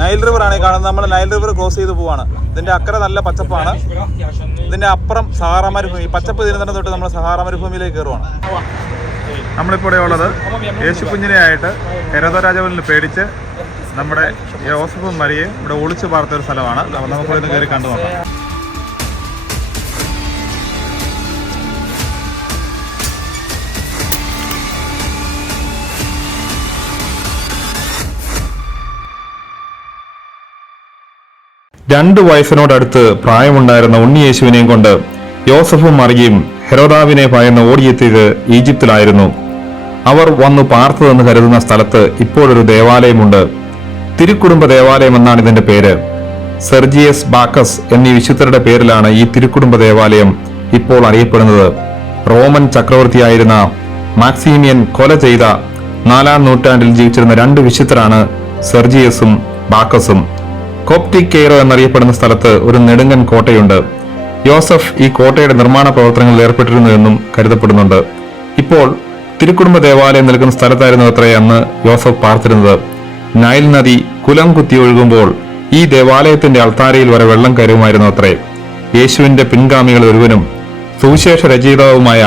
Nile river ആണ് കാണുന്നത്. നമ്മൾ നൈൽ റിവർ ക്രോസ് ചെയ്ത് പോവാണ്. ഇതിന്റെ അക്കരെ നല്ല പച്ചപ്പാണ്, ഇതിന്റെ അപ്പുറം സഹാറ മരുഭൂമി. പച്ചപ്പ് തീരുന്നിടം തൊട്ട് നമ്മൾ സഹാറ മരുഭൂമിയിലേക്ക് കയറുവാണ്. നമ്മളിപ്പോൾ ഇവിടെ ഉള്ളത് യേശു കുഞ്ഞിനെയായിട്ട് ഹെരോദ രാജാവിൽ പേടിച്ച് നമ്മുടെ യോസഫും മരിയയും ഇവിടെ ഒളിച്ചു പാർത്ത ഒരു സ്ഥലമാണ്. അപ്പോൾ നമുക്കിവിടെ നിന്ന് കയറി കണ്ടു നോക്കാം. രണ്ടു വയസ്സിനോടടുത്ത് പ്രായമുണ്ടായിരുന്ന ഉണ്ണിയേശുവിനെയും കൊണ്ട് യോസഫും മറിയയും ഹെരോദാവിനെ ഭയന്ന് ഓടിയെത്തിയത് ഈജിപ്തിലായിരുന്നു. അവർ വന്നു പാർത്തതെന്ന് കരുതുന്ന സ്ഥലത്ത് ഇപ്പോഴൊരു ദേവാലയമുണ്ട്. തിരുക്കുടുംബ ദേവാലയം എന്നാണ് ഇതിന്റെ പേര്. സെർജിയസ് ബാക്കസ് എന്നീ വിശുദ്ധരുടെ പേരിലാണ് ഈ തിരുക്കുടുംബ ദേവാലയം ഇപ്പോൾ അറിയപ്പെടുന്നത്. റോമൻ ചക്രവർത്തിയായിരുന്ന മാക്സീമിയൻ കൊല ചെയ്ത 4-ാം നൂറ്റാണ്ടിൽ ജീവിച്ചിരുന്ന രണ്ട് വിശുദ്ധരാണ് സെർജിയസും ബാക്കസും. കോപ്റ്റിക് കെയ്റോ എന്നറിയപ്പെടുന്ന സ്ഥലത്ത് ഒരു നെടുങ്കൻ കോട്ടയുണ്ട്. യോസഫ് ഈ കോട്ടയുടെ നിർമ്മാണ പ്രവർത്തനങ്ങളിൽ ഏർപ്പെട്ടിരുന്നു എന്നും കരുതപ്പെടുന്നുണ്ട്. ഇപ്പോൾ തിരുക്കുടുംബ ദേവാലയം നിൽക്കുന്ന സ്ഥലത്തായിരുന്നു അത്രേ അന്ന് യോസഫ് പാർത്തിരുന്നത്. നൈൽ നദി കുലം കുത്തി ഒഴുകുമ്പോൾ ഈ ദേവാലയത്തിന്റെ അൾത്താരയിൽ വരെ വെള്ളം കയറുമായിരുന്നു അത്രേ. യേശുവിന്റെ പിൻഗാമികൾ ഒരുവനും സുവിശേഷ രചയിതാവുമായ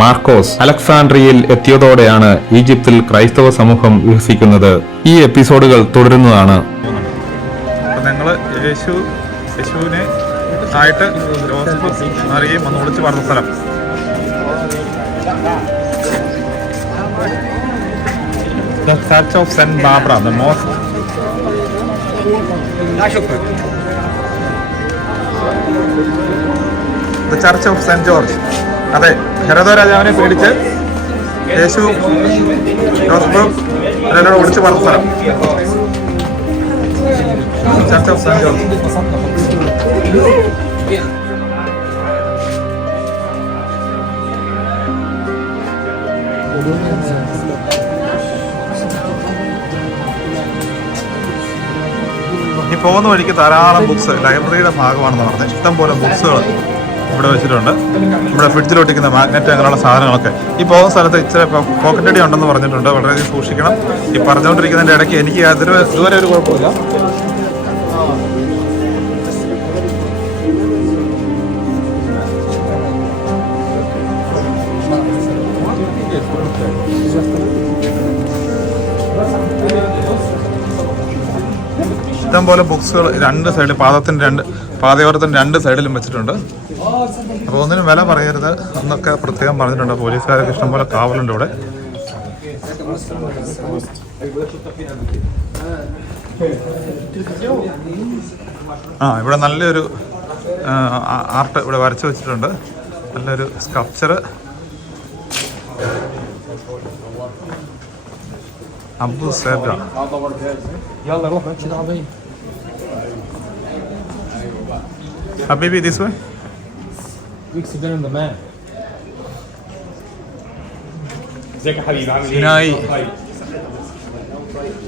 മാർക്കോസ് അലക്സാണ്ട്രിയയിൽ എത്തിയതോടെയാണ് ഈജിപ്തിൽ ക്രൈസ്തവ സമൂഹം വികസിക്കുന്നത്. ഈ എപ്പിസോഡുകൾ തുടരുന്നതാണ്. ഞങ്ങള് യേശുവിനെ ആയിട്ട് യോസഫ് മറിയയും വന്ന് ഒളിച്ചു പറഞ്ഞ സ്ഥലം. The Church of St. Barbara, the mosque. The Church of St. George. അതെ, ഹെരോദ രാജാവിനെ പേടിച്ച് യേശു യോസഫും എല്ലാവരും ഒളിച്ചു പറഞ്ഞ സ്ഥലം. Church of St. George. ഈ പോകുന്ന വഴിക്ക് ധാരാളം ബുക്സ്, ലൈബ്രറിയുടെ ഭാഗമാണെന്ന് പറഞ്ഞത്. ഇഷ്ടം പോലെ ബുക്സുകൾ ഇവിടെ വെച്ചിട്ടുണ്ട്. ഇവിടെ ഫ്രിഡ്ജിലൊട്ടിക്കുന്ന മാഗ്നറ്റ് അങ്ങനെയുള്ള സാധനങ്ങളൊക്കെ. ഈ പോകുന്ന സ്ഥലത്ത് ഇച്ചിരി പോക്കറ്റടി ഉണ്ടെന്ന് പറഞ്ഞിട്ടുണ്ട്. വളരെയധികം സൂക്ഷിക്കണം. ഈ പറഞ്ഞുകൊണ്ടിരിക്കുന്നതിൻ്റെ ഇടയ്ക്ക് എനിക്ക് ഇതുവരെ ഒരു കുഴപ്പമില്ല. ഇഷ്ടം പോലെ ബുക്സുകൾ രണ്ട് സൈഡിൽ പാതയോരത്തിൻ്റെ രണ്ട് സൈഡിലും വെച്ചിട്ടുണ്ട്. അപ്പോൾ ഒന്നിനും വില പറയരുത് എന്നൊക്കെ പ്രത്യേകം പറഞ്ഞിട്ടുണ്ട്. പോലീസുകാരൊക്കെ ഇഷ്ടംപോലെ കാവലുണ്ട് ഇവിടെ. ഇവിടെ നല്ലൊരു ആർട്ട് ഇവിടെ വരച്ചു വെച്ചിട്ടുണ്ട്. നല്ലൊരു സ്കൾപ്ചർ. അബു സേബ്ര. Habibi, this way? സിനായി.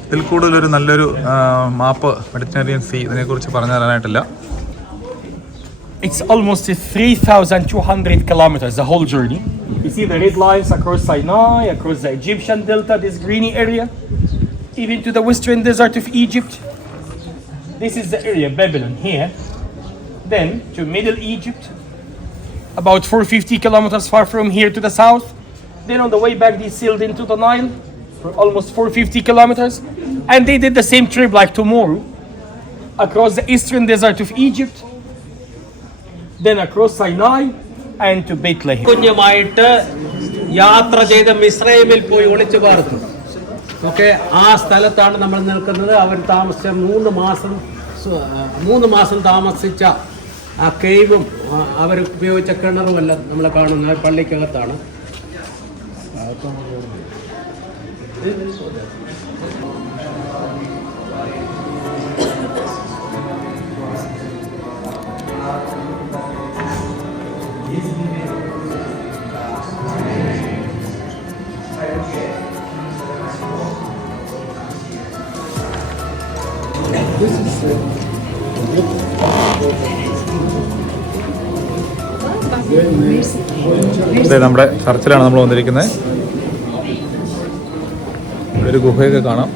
ഇതിൽ കൂടുതലൊരു നല്ലൊരു മാപ്പ് മെഡിറ്ററേനിയൻ സീ ഇതിനെക്കുറിച്ച് പറഞ്ഞു തരാനായിട്ടില്ല. It's almost 3,200 kilometers, the whole journey. You see the red lines across Sinai, across the Egyptian delta, this greeny area, even to the western desert of Egypt. This is the area, Babylon, here. Then to Middle Egypt, about 450 kilometers far from here to the south. Then on the way back, they sailed into the Nile for almost 450 kilometers. And they did the same trip like tomorrow, across the eastern desert of Egypt, then across Sinai and to Bethlehem. കുഞ്ഞുമായിട്ട് യാത്ര ചെയ്ത് മിസ്രൈമിൽ പോയി ഒളിച്ചു പാർത്തു. Okay, ആ സ്ഥലത്താണ് നമ്മൾ നിൽക്കുന്നത്. അവർ താമസിച്ച 3 മാസം താമസിച്ച ആ കേവും അവർ ഉപയോഗിച്ച കിണറുമെല്ലാം നമ്മൾ കാണുന്ന പള്ളിക്കകത്താണ്. നമ്മുടെ ചർച്ചിലാണ് നമ്മൾ വന്നിരിക്കുന്നത്. ഒരു ഗുഹയൊക്കെ കാണാം.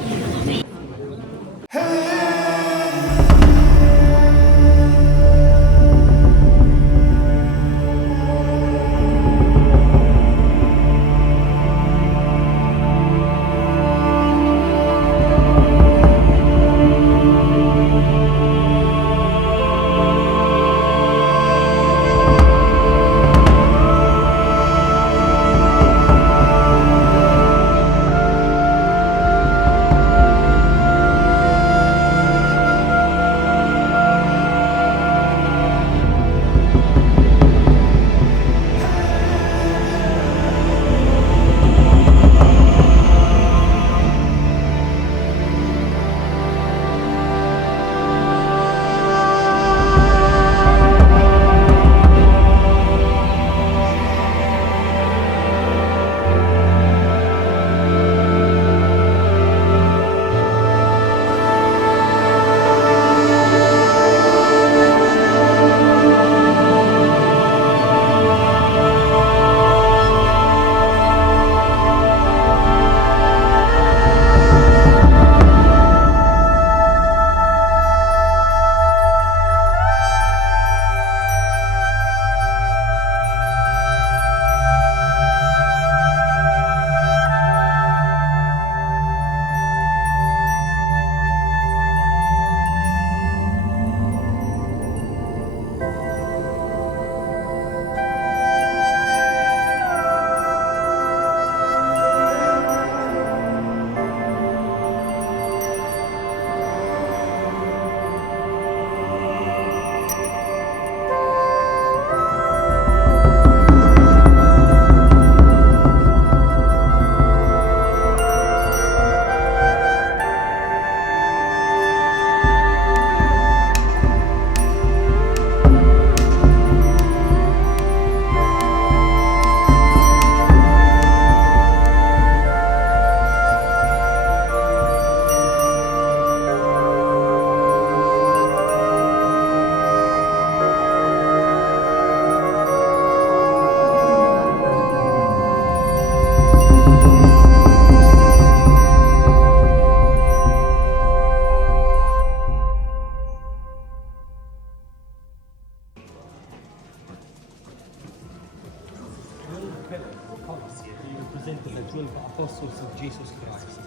Jesus Christ.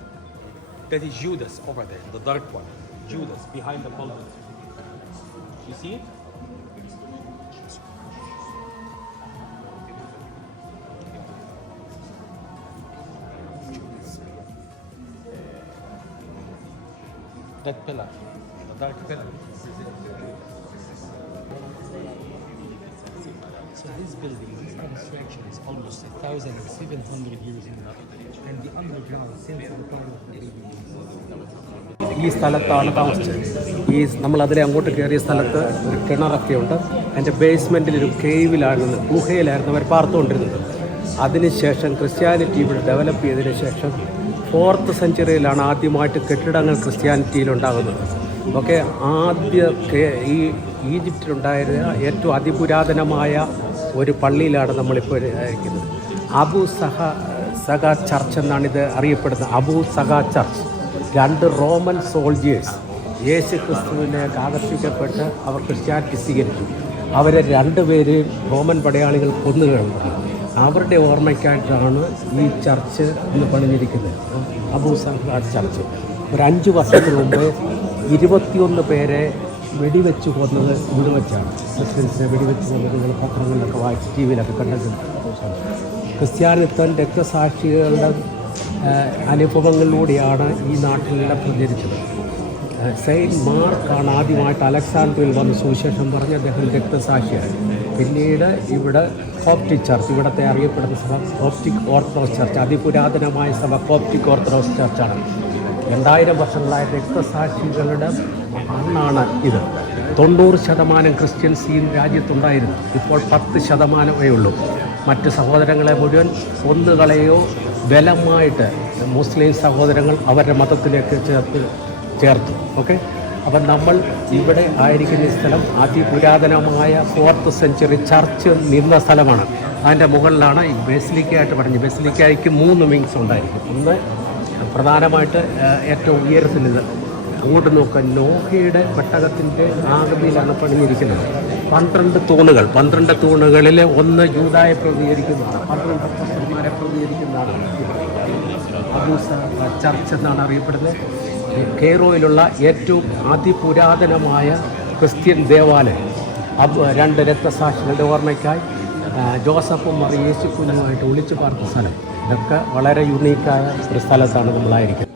That is Judas over there, the dark one. Judas behind the pulpit. You see it? That pillar, the dark pillar. So this building, this construction is almost 1,700 years in and the underground since the time of the baby. ഈ സ്ഥലത്താണ് താമസിച്ചത്. നമ്മൾ അതിലെ അങ്ങോട്ട് കയറിയ സ്ഥലത്ത് ഒരു കിണറൊക്കെ ഉണ്ട്. അതിൻ്റെ ബേസ്മെൻറ്റിൽ ഒരു കേവിലായിരുന്നു, ഗുഹയിലായിരുന്നു അവർ പാർത്തുകൊണ്ടിരുന്നത്. അതിനുശേഷം ക്രിസ്ത്യാനിറ്റി ഇവിടെ ഡെവലപ്പ് ചെയ്തതിന് ശേഷം 4th സെഞ്ച്വറിയിലാണ് ആദ്യമായിട്ട് കെട്ടിടങ്ങൾ ക്രിസ്ത്യാനിറ്റിയിലുണ്ടാകുന്നത്. ഓക്കെ, ആദ്യ ഈ ഈജിപ്തിലുണ്ടായിരുന്ന ഏറ്റവും അതിപുരാതനമായ ഒരു പള്ളിയിലാണ് നമ്മളിപ്പോൾ ഇരിക്കുന്നത്. അബു സഗ ചർച്ച് എന്നാണ് ഇത് അറിയപ്പെടുന്നത്. അബു സഗ ചർച്ച്. 2 റോമൻ സോൾജിയേഴ്സ് യേശു ക്രിസ്തുവിലേക്ക് ആകർഷിക്കപ്പെട്ട് അവർ ക്രിസ്ത്യാനിറ്റി സ്വീകരിച്ചു. അവരെ 2 പേരെയും റോമൻ പടയാളികൾ കൊന്നുകളഞ്ഞു. അവരുടെ ഓർമ്മയ്ക്കായിട്ടാണ് ഈ ചർച്ച് ഇന്ന് പണിഞ്ഞിരിക്കുന്നത്, അബു സഗ ചർച്ച്. ഒരു 5 വർഷത്തിന് മുമ്പ് 21 പേരെ വെടിവെച്ച് കൊന്നത് ഇവിടെ വെച്ചാണ്. ക്രിസ്ത്യൻസിനെ വെടിവെച്ച് കൊന്നത് നിങ്ങൾ പത്രങ്ങളിലൊക്കെ വായിച്ച് ടി വിയിലൊക്കെ കണ്ടിട്ടുണ്ട്. ക്രിസ്ത്യാനിത്വം രക്തസാക്ഷികളുടെ അനുഭവങ്ങളിലൂടെയാണ് ഈ നാട്ടിലെല്ലാം പ്രചരിച്ചത്. സെയിൻറ്റ് മാർക്കാണ് ആദ്യമായിട്ട് അലക്സാണ്ട്രിയയിൽ വന്ന് സുവിശേഷം പറഞ്ഞ് അദ്ദേഹം രക്തസാക്ഷിയായി. പിന്നീട് ഇവിടെ കോപ്റ്റിക് ചർച്ച്, ഇവിടുത്തെ അറിയപ്പെടുന്ന സഭ കോപ്റ്റിക് ഓർത്തഡോക്സ് ചർച്ച്, അതിപുരാതനമായ സഭ കോപ്റ്റിക് ഓർത്തഡോക്സ് ചർച്ചാണ്. 2000 വർഷങ്ങളായ രക്തസാക്ഷികളുടെ അന്നാണ് ഇത്. 90% ക്രിസ്ത്യൻസ് ഈ രാജ്യത്തുണ്ടായിരുന്നു. ഇപ്പോൾ 10% ഉള്ളൂ. മറ്റ് സഹോദരങ്ങളെ മുഴുവൻ കൊന്നുകളയോ ബലമായിട്ട് മുസ്ലിം സഹോദരങ്ങൾ അവരുടെ മതത്തിലേക്ക് ചേർത്തു. ഓക്കെ, അപ്പം നമ്മൾ ഇവിടെ ആയിരിക്കുന്ന ഈ സ്ഥലം അതിപുരാതനമായ 4th സെഞ്ച്വറി ചർച്ച് നിന്ന സ്ഥലമാണ്. അതിൻ്റെ മുകളിലാണ് ഈ ബെസിലിക്കയായിട്ട് പറഞ്ഞത്. ബെസിലിക്കയ്ക്ക് 3 വിങ്സ് ഉണ്ടായിരിക്കും. ഒന്ന് പ്രധാനമായിട്ട് ഏറ്റവും ഉയരത്തിലിത് അങ്ങോട്ട് നോക്കുക, നോഹയുടെ പെട്ടകത്തിൻ്റെ ആകൃതിയിലാണ് പണിഞ്ഞിരിക്കുന്നത്. 12 തൂണുകൾ. 12 തൂണുകളിൽ ഒന്ന് യൂദായെ പ്രതികരിക്കുന്നതാണ്, 12 അപ്പോസ്തലന്മാരെ പ്രതികരിക്കുന്നതാണ്. അബു ചർച്ച് എന്നാണ് അറിയപ്പെടുന്നത്. കെയ്റോയിലുള്ള ഏറ്റവും അതിപുരാതനമായ ക്രിസ്ത്യൻ ദേവാലയം. 2 രക്തസാക്ഷികളുടെ ഓർമ്മയ്ക്കായി ജോസഫും മറിയ യേശു കുഞ്ഞുമായിട്ട് ഒളിച്ചു പാർത്ത സ്ഥലം. ഇതൊക്കെ വളരെ യുണീക്കായ ഒരു സ്ഥലത്താണ് നമ്മളായിരിക്കുന്നത്.